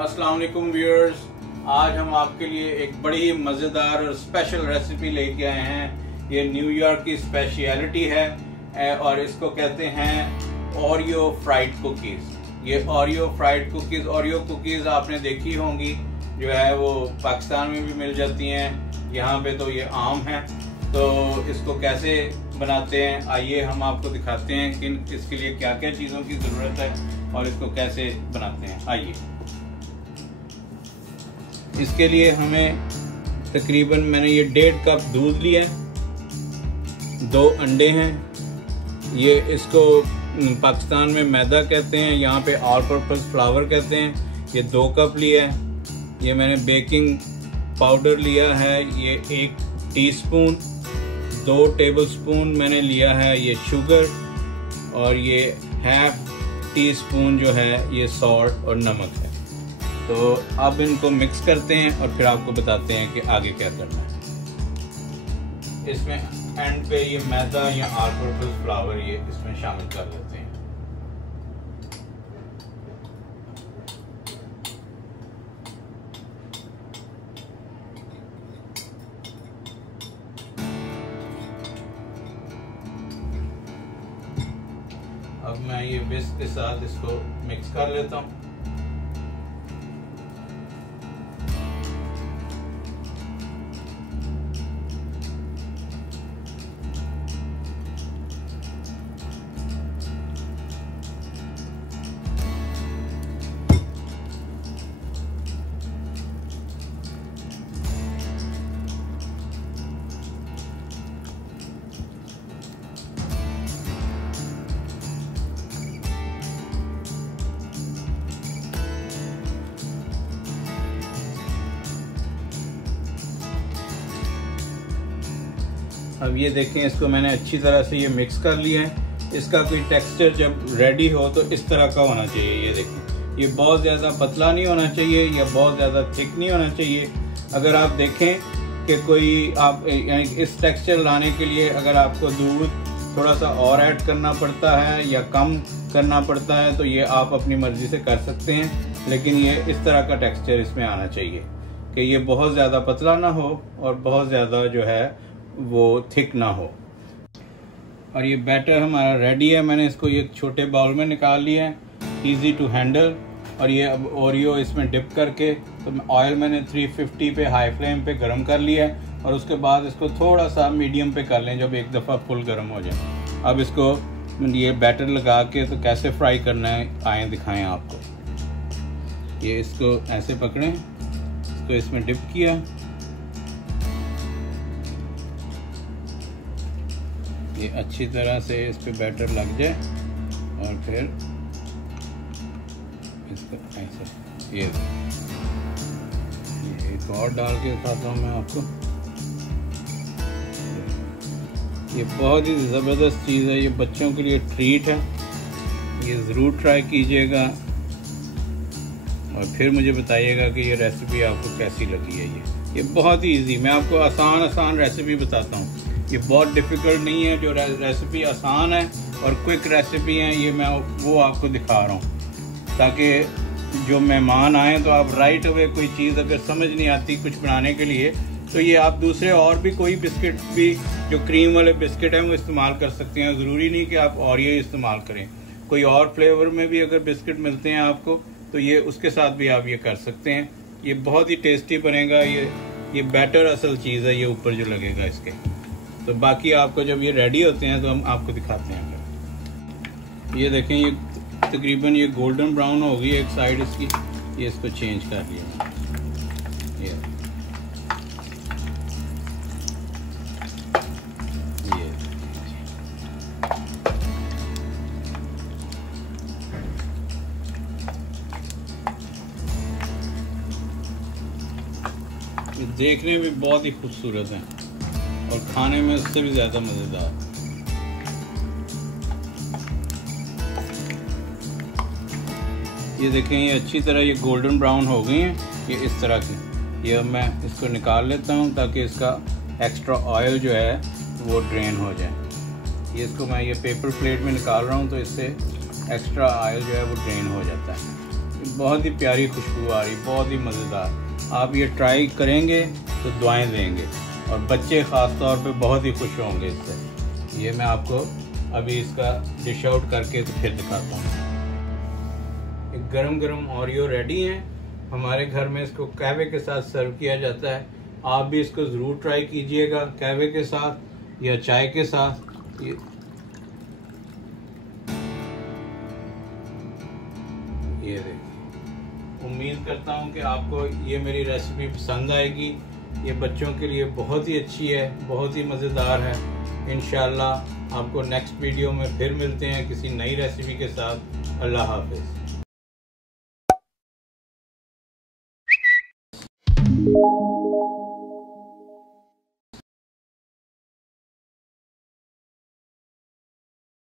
अस्सलाम वालेकुम व्यूअर्स, आज हम आपके लिए एक बड़ी मज़ेदार और स्पेशल रेसिपी लेके आए हैं। ये न्यूयॉर्क की स्पेशलिटी है और इसको कहते हैं ओरियो फ्राइड कुकीज़। ये Oreo fried cookies, Oreo cookies आपने देखी होंगी, जो है वो पाकिस्तान में भी मिल जाती हैं, यहाँ पे तो ये आम है। तो इसको कैसे बनाते हैं आइए हम आपको दिखाते हैं कि इसके लिए क्या क्या चीज़ों की ज़रूरत है और इसको कैसे बनाते हैं। आइए, इसके लिए हमें तकरीबन मैंने ये 1.5 कप दूध लिया है, 2 अंडे हैं, ये इसको पाकिस्तान में मैदा कहते हैं, यहाँ पे ऑल पर्पस फ्लावर कहते हैं। ये 2 कप लिया है। ये मैंने बेकिंग पाउडर लिया है, ये 1 टीस्पून, 2 टेबलस्पून मैंने लिया है ये शुगर, और ये 1/2 टीस्पून जो है ये सॉल्ट और नमक है। तो अब इनको मिक्स करते हैं और फिर आपको बताते हैं कि आगे क्या करना है। इसमें एंड पे ये मैदा या ऑल पर्पस फ्लावर ये इसमें शामिल कर लेते हैं। अब मैं ये विस्क के साथ इसको मिक्स कर लेता हूँ। अब ये देखें, इसको मैंने अच्छी तरह से ये मिक्स कर लिया है। इसका कोई टेक्सचर जब रेडी हो तो इस तरह का होना चाहिए। ये देखें, ये बहुत ज़्यादा पतला नहीं होना चाहिए या बहुत ज़्यादा थिक नहीं होना चाहिए। अगर आप देखें कि कोई आप यानी इस टेक्सचर लाने के लिए अगर आपको दूध थोड़ा सा और ऐड करना पड़ता है या कम करना पड़ता है तो ये आप अपनी मर्ज़ी से कर सकते हैं, लेकिन ये इस तरह का टेक्सचर इसमें आना चाहिए कि ये बहुत ज़्यादा पतला ना हो और बहुत ज़्यादा जो है वो थिक ना हो। और ये बैटर हमारा रेडी है। मैंने इसको ये छोटे बाउल में निकाल लिया है, इजी टू हैंडल। और ये अब ओरियो इसमें डिप करके, तो ऑयल मैंने 350 पे हाई फ्लेम पे गरम कर लिया है और उसके बाद इसको थोड़ा सा मीडियम पे कर लें जब एक दफ़ा फुल गरम हो जाए। अब इसको ये बैटर लगा के तो कैसे फ्राई करना है आए दिखाएं आपको। ये इसको ऐसे पकड़ें, इसको इसमें डिप किया, ये अच्छी तरह से इस पे बैटर लग जाए और फिर इसको ऐसे ये एक और डाल के दिखाता हूँ मैं आपको। ये बहुत ही ज़बरदस्त चीज़ है, ये बच्चों के लिए ट्रीट है, ये ज़रूर ट्राई कीजिएगा और फिर मुझे बताइएगा कि ये रेसिपी आपको कैसी लगी है। ये बहुत ही इजी, मैं आपको आसान रेसिपी बताता हूँ। ये बहुत डिफ़िकल्ट नहीं है, जो रेसिपी आसान है और क्विक रेसिपी है, ये मैं वो आपको दिखा रहा हूँ ताकि जो मेहमान आए तो आप राइट अवे कोई चीज़ अगर समझ नहीं आती कुछ बनाने के लिए तो ये आप दूसरे और भी कोई बिस्किट भी जो क्रीम वाले बिस्किट हैं वो इस्तेमाल कर सकते हैं। ज़रूरी नहीं कि आप ओरियो इस्तेमाल करें, कोई और फ्लेवर में भी अगर बिस्किट मिलते हैं आपको तो ये उसके साथ भी आप ये कर सकते हैं। ये बहुत ही टेस्टी बनेगा। ये बैटर असल चीज़ है, ये ऊपर जो लगेगा इसके। तो बाकी आपको जब ये रेडी होते हैं तो हम आपको दिखाते हैं। ये देखें, ये तकरीबन ये गोल्डन ब्राउन हो गई एक साइड इसकी, ये इसको चेंज कर लिया। ये देखने में बहुत ही खूबसूरत है और खाने में उससे भी ज़्यादा मज़ेदार। ये देखें, ये अच्छी तरह ये गोल्डन ब्राउन हो गई हैं, ये इस तरह की। ये अब मैं इसको निकाल लेता हूँ ताकि इसका एक्स्ट्रा ऑयल जो है वो ड्रेन हो जाए। ये इसको मैं ये पेपर प्लेट में निकाल रहा हूँ तो इससे एक्स्ट्रा ऑयल जो है वो ड्रेन हो जाता है। बहुत ही प्यारी खुशबू आ रही, बहुत ही मज़ेदार। आप ये ट्राई करेंगे तो दुआएं देंगे, और बच्चे ख़ास तौर पे बहुत ही खुश होंगे इससे। ये मैं आपको अभी इसका डिश आउट करके तो फिर दिखाता हूँ। एक गरम गरम ओरियो रेडी हैं। हमारे घर में इसको कहवे के साथ सर्व किया जाता है। आप भी इसको ज़रूर ट्राई कीजिएगा कहवे के साथ या चाय के साथ। ये देखिए, उम्मीद करता हूँ कि आपको ये मेरी रेसिपी पसंद आएगी। ये बच्चों के लिए बहुत ही अच्छी है, बहुत ही मज़ेदार है। इंशाल्लाह आपको नेक्स्ट वीडियो में फिर मिलते हैं किसी नई रेसिपी के साथ। अल्लाह हाफ़िज़।